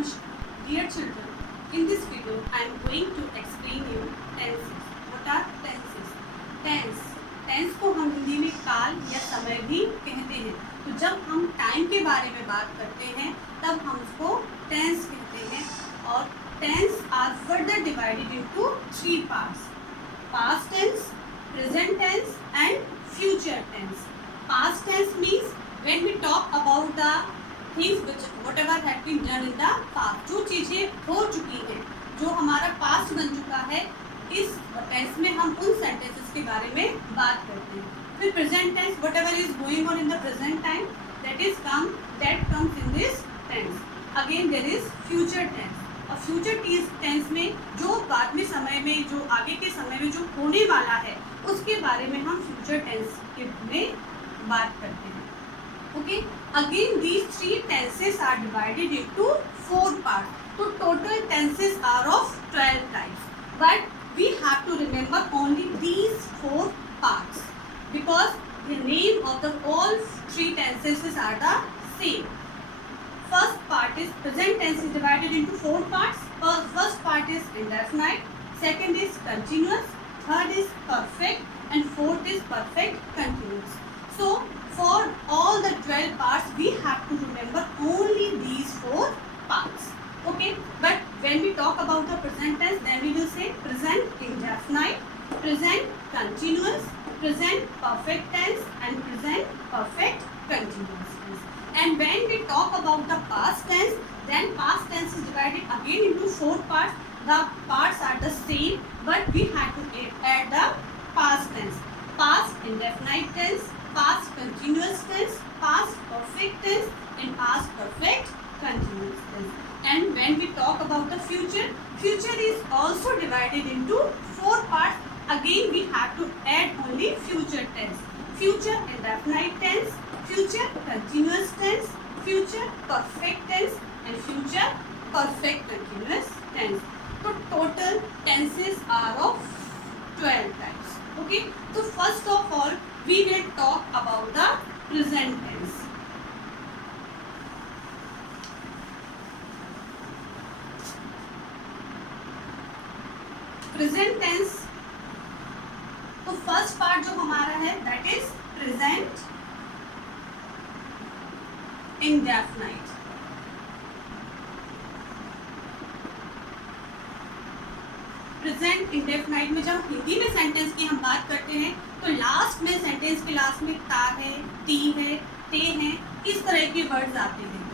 Namaskar, dear children. In this video, I am going to explain you tenses. What are tenses? Tense को हम हिंदी में काल या समय भी कहते हैं. तो जब हम टाइम के बारे में बात करते हैं तब हम उसको टेंस कहते हैं. और tense are further divided into 3 parts: past tense, present tense and future tense. Past tense means when we talk about the things which whatever had been done in the past. जो चीज़ें हो चुकी हैं, जो हमारा पास्ट बन चुका है, इस टेंस में हम उन सेंटेंसेस के बारे में बात करते हैं. फिर present tense, whatever is going on in the present time, that comes in this tense. Again there is future tense. और फ्यूचर टेंस में जो बाद में समय में, जो आगे के समय में जो होने वाला है, उसके बारे में हम फ्यूचर टेंस के में बात करते हैं. Okay, again these 3 tenses are divided into 4 parts. So total tenses are of 12 types. But we have to remember only these 4 parts because the name of the all 3 tenses are the same. First part is present tense is divided into 4 parts. First part is indefinite, second is continuous, third is perfect, and fourth is perfect continuous. So for all the 12 parts we have to remember only these 4 parts. Okay, but when we talk about the present tense, then we will say present indefinite, present continuous, present perfect tense, and present perfect continuous tense. And when we talk about the past tense, then past tense is divided again into 4 parts. The parts are the same, but we have to add the past tense: past indefinite tense, past continuous tense, past perfect tense, and past perfect continuous tense. And when we talk about the future, future is also divided into 4 parts. Again we have to add only future tense: future indefinite tense, future continuous tense, future perfect tense, and future perfect continuous tense. So total tenses are of 12 types. Okay, so first of all we will talk about the present tense. Present tense, तो first part जो हमारा है that is present indefinite. Present indefinite में जब हिंदी में sentence की हम बात करते हैं तो लास्ट में, सेंटेंस के लास्ट में ता है, ती है, ते हैं, इस तरह के वर्ड्स आते हैं.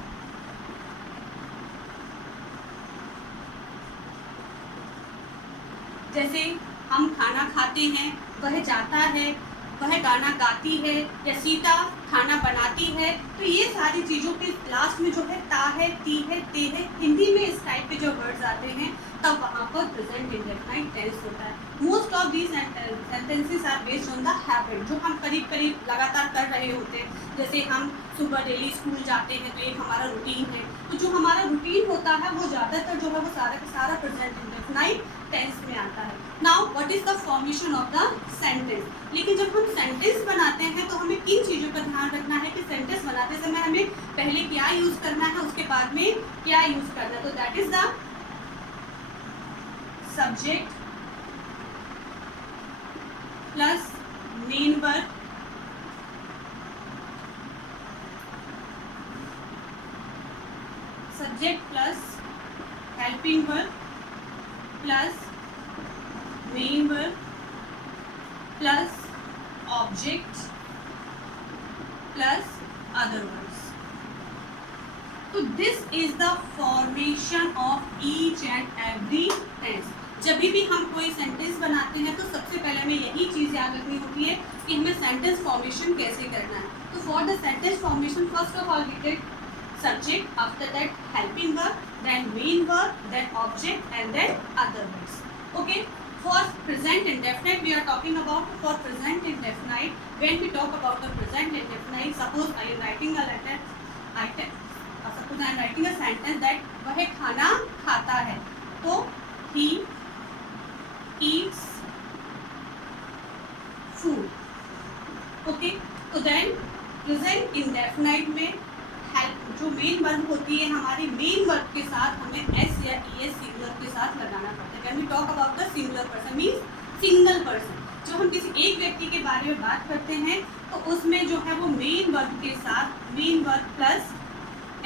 जैसे हम खाना खाते हैं, वह जाता है, वह गाना गाती है, या सीता खाना बनाती है. तो ये सारी चीज़ों के लास्ट में जो है ता है, ती है, ते है, हिंदी में इस टाइप के जो वर्ड्स आते हैं तब वहाँ पर प्रेजेंट इंडेफिनाइट टेंस होता है. Most of these sentences are based on the habit, जो हम करीब करीब लगातार कर रहे होते हैं. जैसे हम सुबह डेली स्कूल जाते हैं तो एक हमारा रूटीन है. तो जो हमारा रूटीन होता है वो ज़्यादातर जो है वो सारा का सारा प्रेजेंट इंडेफिनाइट टेंस में आता है. Now what is the formation of the sentence. लेकिन जब हम सेंटेंस बनाते हैं तो हमें किन चीज़ों का ध्यान रखना है कि सेंटेंस बनाते समय हमें पहले क्या यूज़ करना है, उसके बाद में क्या यूज़ करना है. तो that is the subject plus main verb subject plus helping verb plus main verb plus object plus other words. तो this is the formation of each and every tense. जब भी हम कोई सेंटेंस बनाते हैं तो सबसे पहले हमें यही चीज़ याद रखनी होती है कि हमें सेंटेंस फॉर्मेशन कैसे करना है. तो for the sentence formation first of all we take subject, after that helping verb, then main verb, then object, and then other words. Okay, for present indefinite we are talking about. For present indefinite, when we talk about the present indefinite, suppose I am writing a letter, suppose I am writing a sentence that वह खाना खाता है, तो he eats food. Okay, तो then present indefinite में help जो main verb होती है, हमारे मेन वर्ब के साथ हमें एस या ई एस सिंगुलर के साथ लगाना पड़ता है। When we talk about the singular person means single person, जब हम किसी एक व्यक्ति के बारे में बात करते हैं तो उसमें जो है वो मेन वर्ब के साथ मेन वर्ब प्लस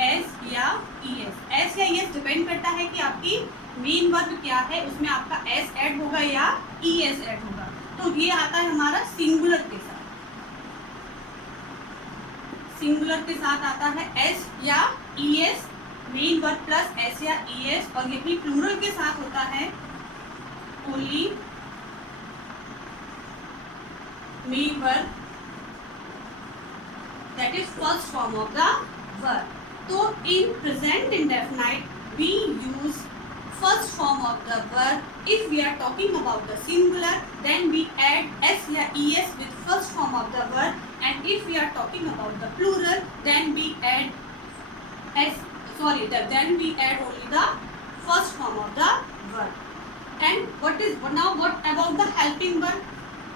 एस या ई एस या ई एस डिपेंड करता है कि आपकी मेन वर्ब क्या है, उसमें आपका एस ऐड होगा या ई एस ऐड होगा। तो ये आता है हमारा सिंगुलर के साथ, सिंगुलर के साथ आता है एस या E S, main verb plus S या ई एस। और यही प्लूरल के साथ होता है only main verb, that is first form of the verb. तो in present indefinite we use first form of the verb. If we are talking about the singular, then we add s या es with first form of the verb, and if we are talking about the plural, then we add then we add only the first form of the verb. And what about the helping verb?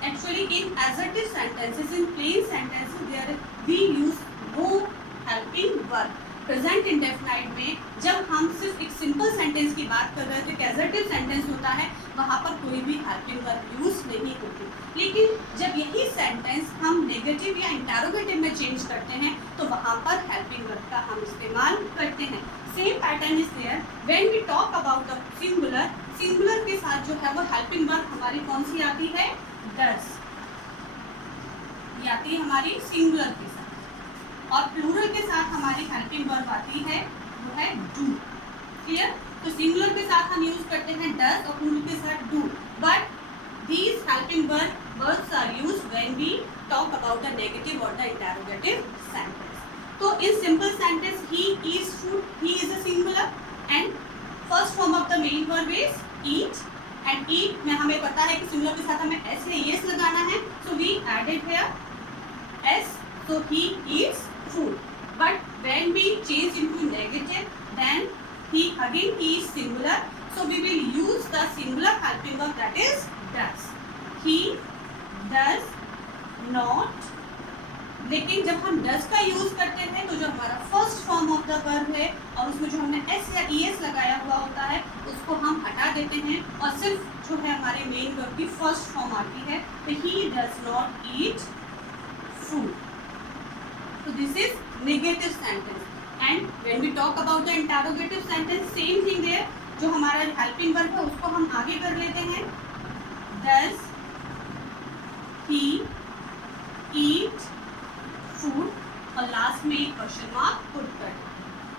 Actually, in assertive sentences, in plain sentences, there we use no helping verb. Present indefinite में जब हम सिर्फ एक simple sentence की बात कर रहे थे, एग्जेक्टिव सेंटेंस होता है, वहाँ पर कोई भी हेल्पिंग वर्ब यूज नहीं होती। लेकिन जब यही सेंटेंस हम नेगेटिव या इंटरोगेटिव में चेंज करते हैं तो वहाँ पर हेल्पिंग वर्ब का हम इस्तेमाल करते हैं। Same pattern is there when we talk about the singular. Singular के साथ जो है वो हेल्पिंग वर्ब हमारी कौन सी आती है? डज, ये आती है हमारी सिंगुलर के साथ। और प्लूरल के साथ हमारी हेल्पिंग वर्ब आती है वो है डू। क्लियर? तो सिंगुलर के साथ हम यूज करते हैं डज और प्लूरल के साथ do, but these helping verbs are use when we talk about the negative और द इंटरोगेटिव सेंटेंस। तो in simple sentence he is food, he is a singular and first form of the main verb is eat, and eat में हमें पता है कि singular के साथ हमें एस या एस लगाना है, so we added here s, so he eats food. But when we change into negative, then he is singular, so we will use the singular helping verb, that is does. He does not. लेकिन जब हम does का use करते हैं तो जो हमारा first form of the verb है और उसमें जो हमने एस या ई एस लगाया हुआ होता है उसको हम हटा देते हैं और सिर्फ जो है हमारे मेन वर्ब की फर्स्ट फॉर्म आती है, तो he does not eat food. So this is negative sentence. And when we talk about the interrogative sentence, same thing there. जो हमारा helping verb है उसको हम आगे कर लेते हैं। Does he eat food? और लास्ट में एक क्वेश्चन मार्क पुट कर।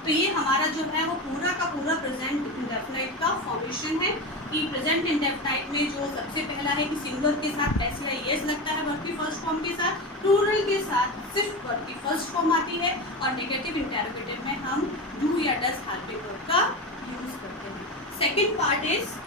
तो ये हमारा जो है वो पूरा का पूरा प्रेजेंट इंडेफिनाइट का फॉर्मेशन है कि प्रेजेंट इंडेफिनाइट में जो सबसे पहला है कि सिंगुलर के साथ एस या एस लगता है वर्ब की फर्स्ट फॉर्म के साथ, प्लूरल के साथ सिर्फ वर्ब की फर्स्ट फॉर्म आती है और नेगेटिव इंटरोगेटिव में हम डू या डज हेल्पिंग वर्ब का यूज करते हैं। Second part is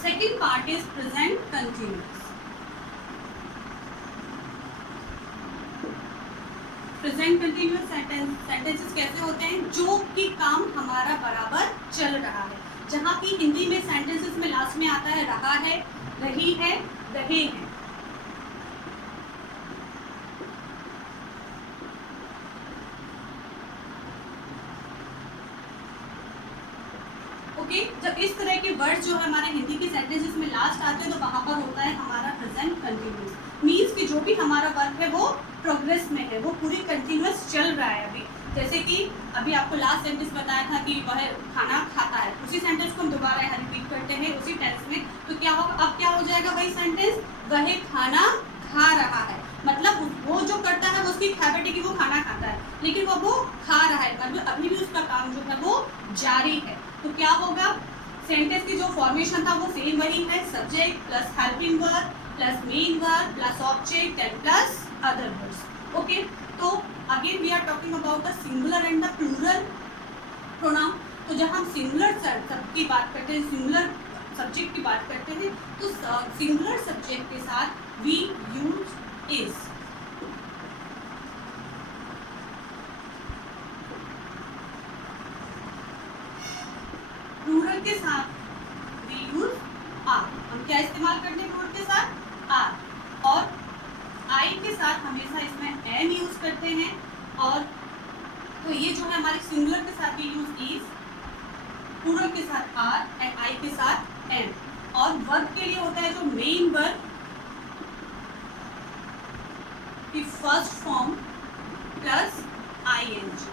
second part is present continuous. Present continuous sentences कैसे होते हैं? जो कि काम हमारा बराबर चल रहा है, जहाँ की हिंदी में सेंटेंसेस में लास्ट में आता है रहा है, रही है, रहे हैं। ओके, जब इस तरह के वर्ड्स जो है हमारे हिंदी के सेंटेंसेस में लास्ट आते हैं तो वहाँ पर होता है हमारा प्रेजेंट कंटिन्यूअस। मीन्स कि जो भी हमारा वर्क है वो प्रोग्रेस में है, वो पूरी कंटिन्यूअस चल रहा है अभी। जैसे कि अभी आपको लास्ट सेंटेंस बताया था कि वह खाना खाता है, उसी सेंटेंस को हम दोबारा यहाँ रिपीट करते हैं उसी टेंस में, तो क्या होगा? अब क्या हो जाएगा वही सेंटेंस, वह खाना खा रहा है। मतलब वो जो करता है वो उसकी हैबिट है कि वो खाना खाता है, लेकिन वो खा रहा है, मतलब अभी भी उसका काम जो है वो जारी है। तो क्या होगा? सेंटेंस की जो फॉर्मेशन था वो सेम वही है, subject plus helping verb plus main verb plus object and plus other words. Okay, तो again we are talking about the singular and the plural pronoun. तो जब हम सिंगुलर सब की बात करते हैं, सिंगुलर सब्जेक्ट की बात करते हैं, तो सिंगुलर सब्जेक्ट के साथ वी यूज इज। के साथ वी यूज आर, हम क्या इस्तेमाल करते हैं फ्रूट के साथ आर, और आई के साथ हमेशा इसमें एम यूज करते हैं, और तो ये जो है हमारे सिंगुलर के साथ वी यूज इज, प्लूरल के साथ आर एंड आई के साथ एम, और वर्ब के लिए होता है जो मेन वर्ब की first form plus ING.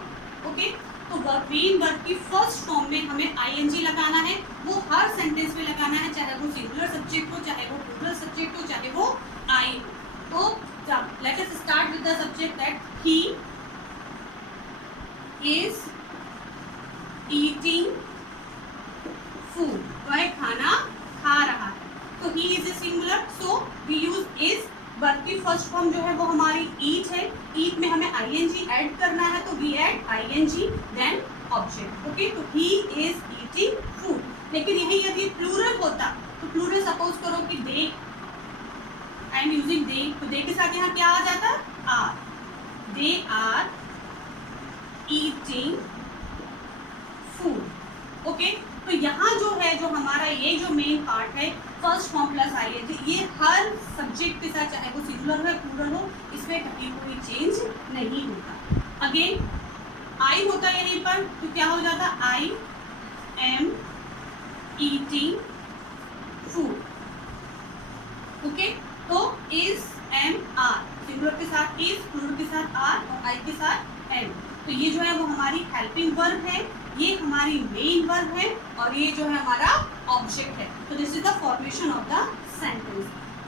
Okay, तो मेन वर्ब की फर्स्ट फॉर्म में हमें आईएनजी लगाना है, वो हर सेंटेंस में लगाना है, चाहे वो सिंगुलर सब्जेक्ट हो, चाहे वो प्लूरल सब्जेक्ट हो, चाहे वो आई हो। तो let us start with the subject that he is eating food, वह खाना खा रहा है, तो he is a singular, so we use is. Verb की फर्स्ट फॉर्म जो है वो हमारी ईट है, ईट में हमें आईएनजी ऐड करना है, तो we add ING then object. Okay, तो ही इज ईटिंग फूड। लेकिन यही यदि प्लूरल होता तो प्लूरल सपोज करो कि दे, आई एम यूजिंग दे, तो दे के साथ यहाँ क्या आ जाता है are, they are eating food. Okay, तो यहाँ जो है जो हमारा ये जो मेन पार्ट है फर्स्ट फॉर्म प्लस आईएनजी, ये हर सब्जेक्ट के साथ चाहे वो सिंगुलर हो या प्लूरल हो, इसमें कभी कोई चेंज नहीं होता। अगेन आई होता है यहीं पर, तो क्या हो जाता I am eating food. Okay, तो इज एम आर, सिंगुलर के साथ इज, प्लूरल के साथ आर और आई के साथ एम, तो ये जो है वो हमारी हेल्पिंग वर्ब है, ये हमारी मेन वर्ब है, और ये जो है हमारा ऑब्जेक्ट है। तो this is the formation of the sentence.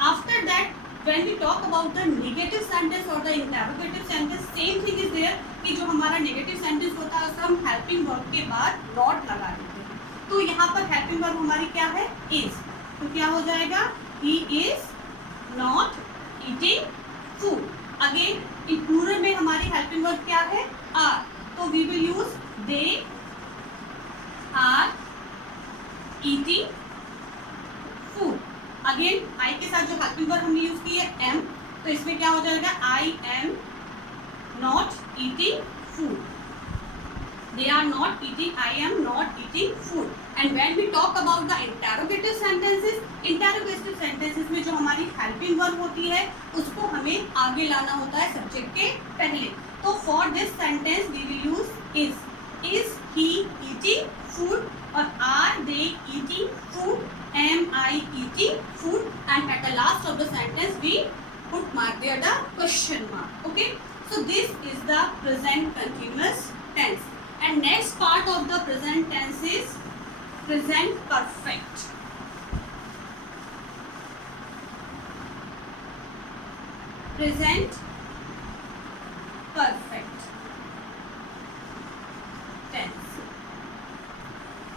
After that when we talk about the negative sentence और the interrogative sentence, same thing is there कि जो हमारा नेगेटिव सेंटेंस होता है उसको हम हेल्पिंग वर्ब के बाद नॉट लगा देते हैं। तो यहाँ पर हेल्पिंग वर्ब हमारी क्या है इज, तो क्या हो जाएगा he is not eating food. Again in plural में हमारी हेल्पिंग वर्ब क्या है आर, तो we will use they are eating food. Again I के साथ जो हेल्पिंग वर्ब हमने यूज की है एम, तो इसमें क्या हो जाएगा I am not eating food, they are not eating, I am not eating food. And when we talk about the interrogative sentences, interrogative sentences में जो हमारी helping verb होती है उसको हमें आगे लाना होता है सब्जेक्ट के पहले। तो for this sentence we will use is he eating food, और are they eating food, am I eating food, and at the last of the sentence we put mark there the question mark. Okay, so this is the present continuous tense. And next part of the present tense is present perfect. Present perfect tense.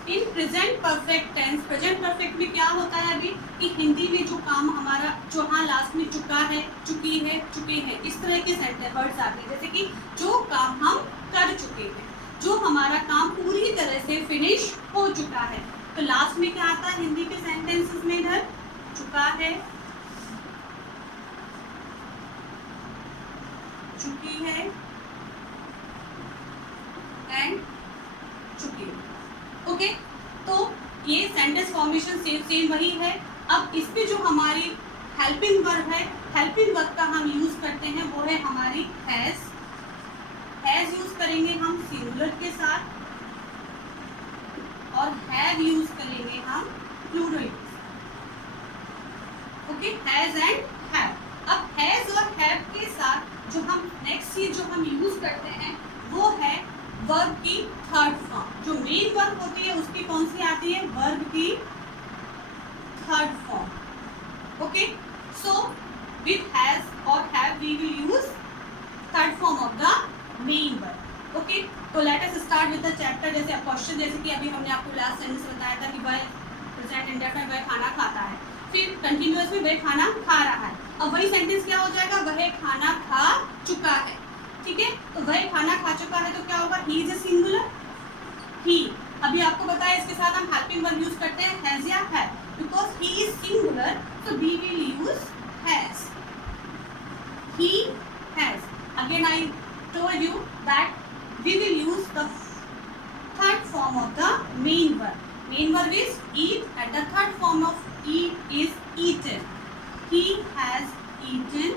In present perfect tense, present perfect में क्या होता है अभी कि हिंदी में जो काम हमारा जो हाँ लास्ट में चुका है, चुकी है, चुके हैं, इस तरह के सेंटेंस वर्ड्स आते हैं, जैसे कि जो काम हम कर चुके हैं, जो हमारा काम पूरी तरह से फिनिश हो चुका है। तो लास्ट में क्या आता है हिंदी के सेंटेंसेस में, इधर चुका है, चुकी है एंड चुकी। ओके, तो ये सेंटेंस फॉर्मेशन सेम वही है। अब इस पे जो हमारी हेल्पिंग वर्ब है, हेल्पिंग वर्ब का हम यूज करते हैं वो है हमारी हैज। हैज यूज करेंगे हम सिंगुलर के साथ, और हैव यूज करेंगे हम plural. Okay, has and have. अब हैज और हैव के साथ जो हम नेक्स्ट चीज जो हम यूज करते हैं वो है वर्ब की थर्ड फॉर्म। जो मेन वर्ब होती है उसकी कौन सी आती है, वर्ब की third form. Okay, so with has और have we will use third form of the main verb. Okay, तो let us start with the chapter. जैसे क्वेश्चन, जैसे कि अभी हमने आपको लास्ट सेंटेंस बताया था कि वह प्रेजेंट इंडेफिनिट वह खाना खाता है, फिर कंटिन्यूअस में वह खाना खा रहा है। अब वही सेंटेंस क्या हो जाएगा, वह खाना खा चुका है। ठीक है, तो वह खाना खा चुका है तो क्या होगा, ही इज ए सिंगुलर, ही। अभी आपको बताया इसके साथ हम हेल्पिंग वर्ब यूज करते हैं हैज या have, because he is singular so we will use has. He has. Again I told you that we will use the third form of the main verb. Main verb is eat and the third form of eat is eaten. He has eaten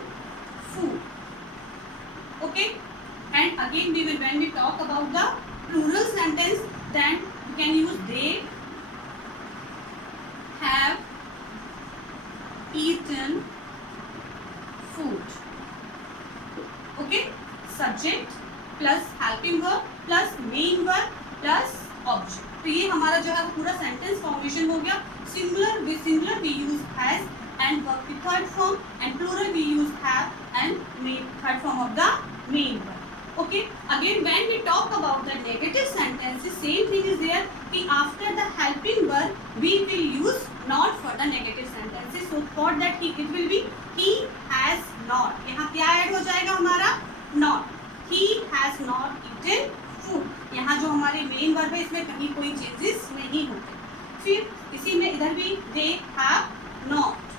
food. Okay? And again when we talk about the plural sentence, then we can use they have eaten food. Okay? Subject plus helping verb plus main verb plus object. तो ये हमारा जो है पूरा sentence formation हो गया. Singular we use has and verb की third form, and plural we use have and main third form of the main verb. Okay, again when we talk about the negative sentences, same thing is there कि after the helping verb we will use not for the negative sentences. So for that it will be he has not. यहाँ क्या add हो जाएगा हमारा? Not. He has not eaten food. यहाँ जो हमारे main verb है इसमें कहीं कोई चेंजेस नहीं होते. फिर इसी में इधर भी they have not.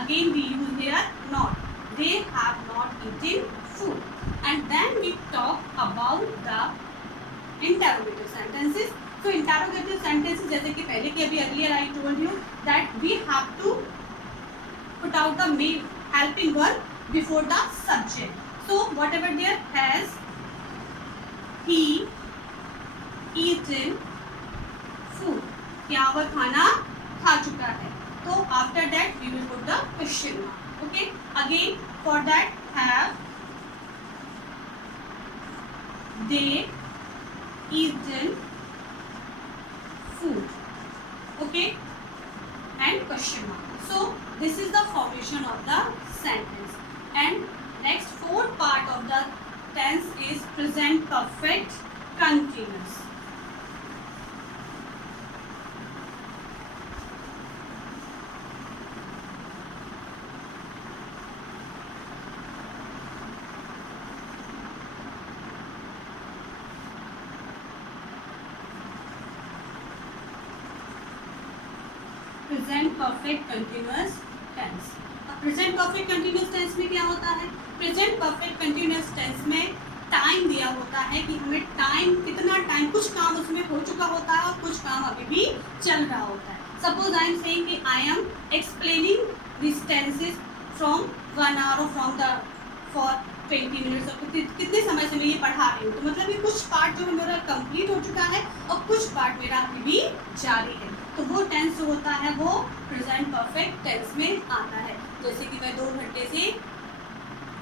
Again we use here not. They have not eaten food. And then we talk about the interrogative sentences. So interrogative sentences जैसे कि पहले कि अभी earlier I told you that we have to put out the main helping verb before the subject. So whatever there, has he eaten food? क्या वह खाना खा चुका है? तो after that we will put the question mark. Okay. Again for that have they eaten food? Okay, and question mark. So this is the formation of the sentence. And next fourth part of the tense is present perfect continuous. Present perfect continuous tense. अब present perfect continuous tense में क्या होता है? Present perfect continuous tense में time दिया होता है कि हमें टाइम कितना टाइम, कुछ काम उसमें हो चुका होता है और कुछ काम अभी भी चल रहा होता है. सपोज आई एम सेइंग कि I am explaining this tenses from 1 hour और फ्रॉम द फॉर 20 मिनट्स और कितने समय से मैं ये पढ़ा रही हूँ. तो मतलब ये कुछ पार्ट जो है मेरा कंप्लीट हो चुका है और कुछ पार्ट मेरा अभी भी जारी है. तो वो टेंस जो होता है वो प्रेजेंट परफेक्ट टेंस में आता है. जैसे कि वह 2 घंटे से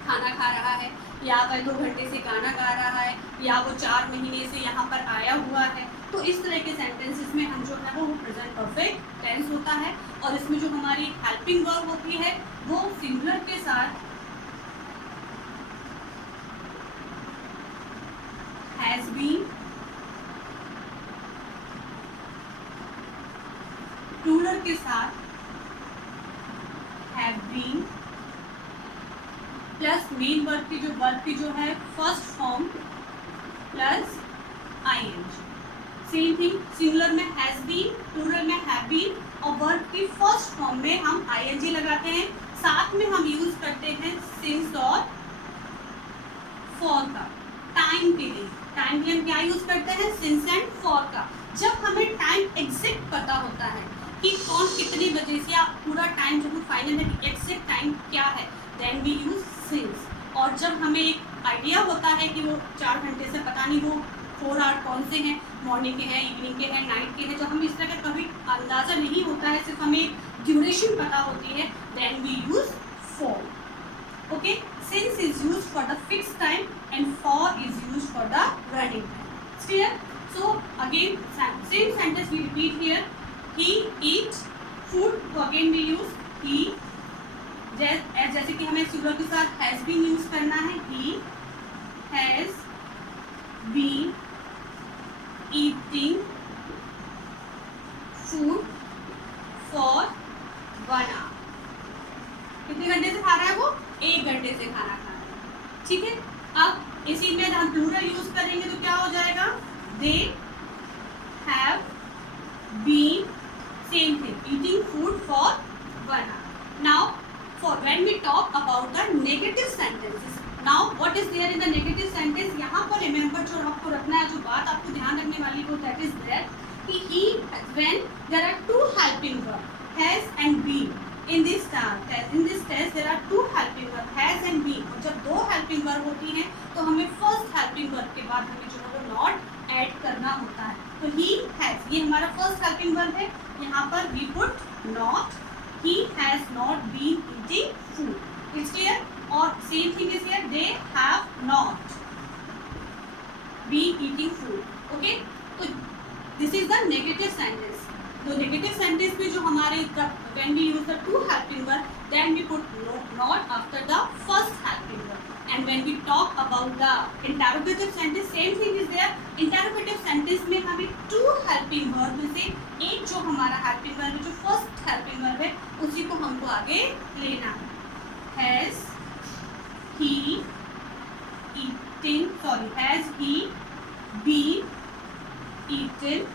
खाना खा रहा है, या वह 2 घंटे से गाना गा रहा है, या वो 4 महीने से यहाँ पर आया हुआ है. तो इस तरह के सेंटेंसेस में हम जो है वो प्रेजेंट परफेक्ट टेंस होता है. और इसमें जो हमारी हेल्पिंग वर्ब होती है वो सिंगुलर के साथ हैज बीन, प्लूरल के साथ have been, plus main verb की जो है first form plus ING. Same thing singular में हैज बीन, प्लूरल में हैव बीन और वर्ब की फर्स्ट फॉर्म में हम आईएनजी लगाते हैं. साथ में हम यूज करते हैं सिंस और फॉर का टाइम के लिए. टाइम के हम क्या यूज करते हैं? सिंस एंड फॉर का. जब हमें टाइम एग्जैक्ट पता होता है कि कौन कितने बजे से, या पूरा टाइम जब फाइनल है कि एग्जैक्ट टाइम क्या है, देन वी यूज सिंस. और जब हमें एक आइडिया होता है कि वो 4 घंटे से पता नहीं वो 4 आवर कौन से हैं, मॉर्निंग के हैं, इवनिंग के हैं, नाइट के हैं, तो हम इस तरह का कभी अंदाज़ा नहीं होता है, सिर्फ हमें ड्यूरेशन पता होती है, then we use for. Okay, since is use for the fix time and for is use for the running time. Clear? So again same sentence we repeat here. He eats food. तो अगेन we use he. जैसे कि हमें singular के साथ has been use करना है. He has been eating food for 1 hour. कितने घंटे से खा रहा है वो? 1 घंटे से खाना खा रहा है. ठीक है. अब इसी में हम प्लूरल यूज करेंगे तो क्या हो जाएगा? They have been, same thing, eating food for 1 hour. Now for when we talk about the negative sentences, now what is there in the negative sentence? यहाँ पर remember जो आपको रखना है, जो बात आपको ध्यान रखने वाली हो, that is there कि he when there are two helping verb has and been in this test there are two helping verb has and been, और जब दो helping verb होती हैं तो हमें first helping verb के बाद हमें जो है वो not add करना होता है. तो he has ये हमारा first helping verb है. यहाँ पर we put not. He has not been eating food. It's clear? Or same thing is here. They have not been eating food. Okay? So this is the negative sentence. तो negative sentence में जो हमारे when we use the two helping verb, then we put not after the first helping verb. And when we talk about the interrogative sentence, same thing is there. Interrogative sentence में हमें two helping verb में से एक जो हमारा helping verb है, जो first helping verb है, उसी को हमको आगे लेना है. Has he been eaten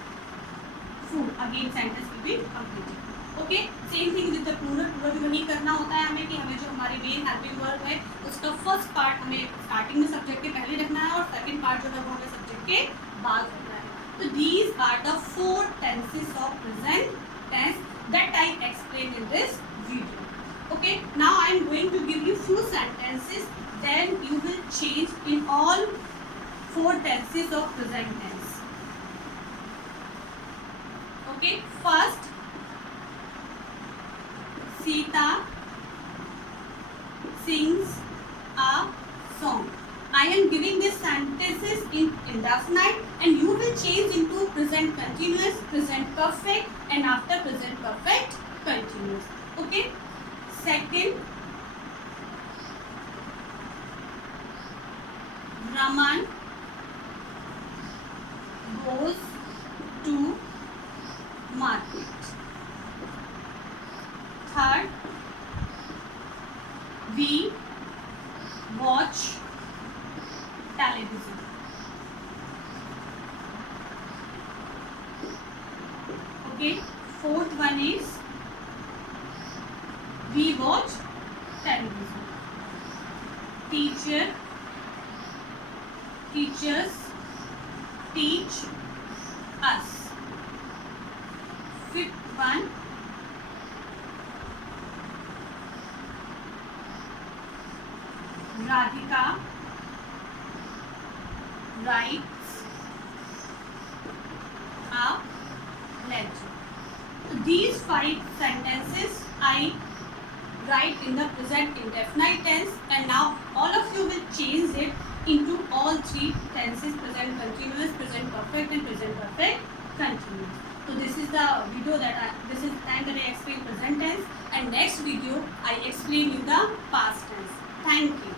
food? Again sentence will be completed. Okay, same thing with the plural. plural भी वही करना होता है हमें कि हमें जो हमारी main helping verb है उसका first part हमें starting में subject के पहले रखना है और second part जो है वो हमें subject के बाद रखना है. So these are the four tenses of present tense that I explained in this video. Okay, now I am going to give you few sentences, then you will change in all four tenses of present tense. Okay, first, Sita sings a song. I am giving these sentences in indefinite and you will change into present continuous, present perfect and after present perfect continuous. Okay. Second, Raman goes to market. Third, we watch television. Okay, fourth one is we watch television. Teachers teach us. Fifth one, Radhika writes a lecture. So these 5 sentences I write in the present indefinite tense, and now all of you will change it into all 3 tenses: present continuous, present perfect and present perfect continuous. So this is the video this is the time that I explain present tense, and next video I explain you the past tense. Thank you.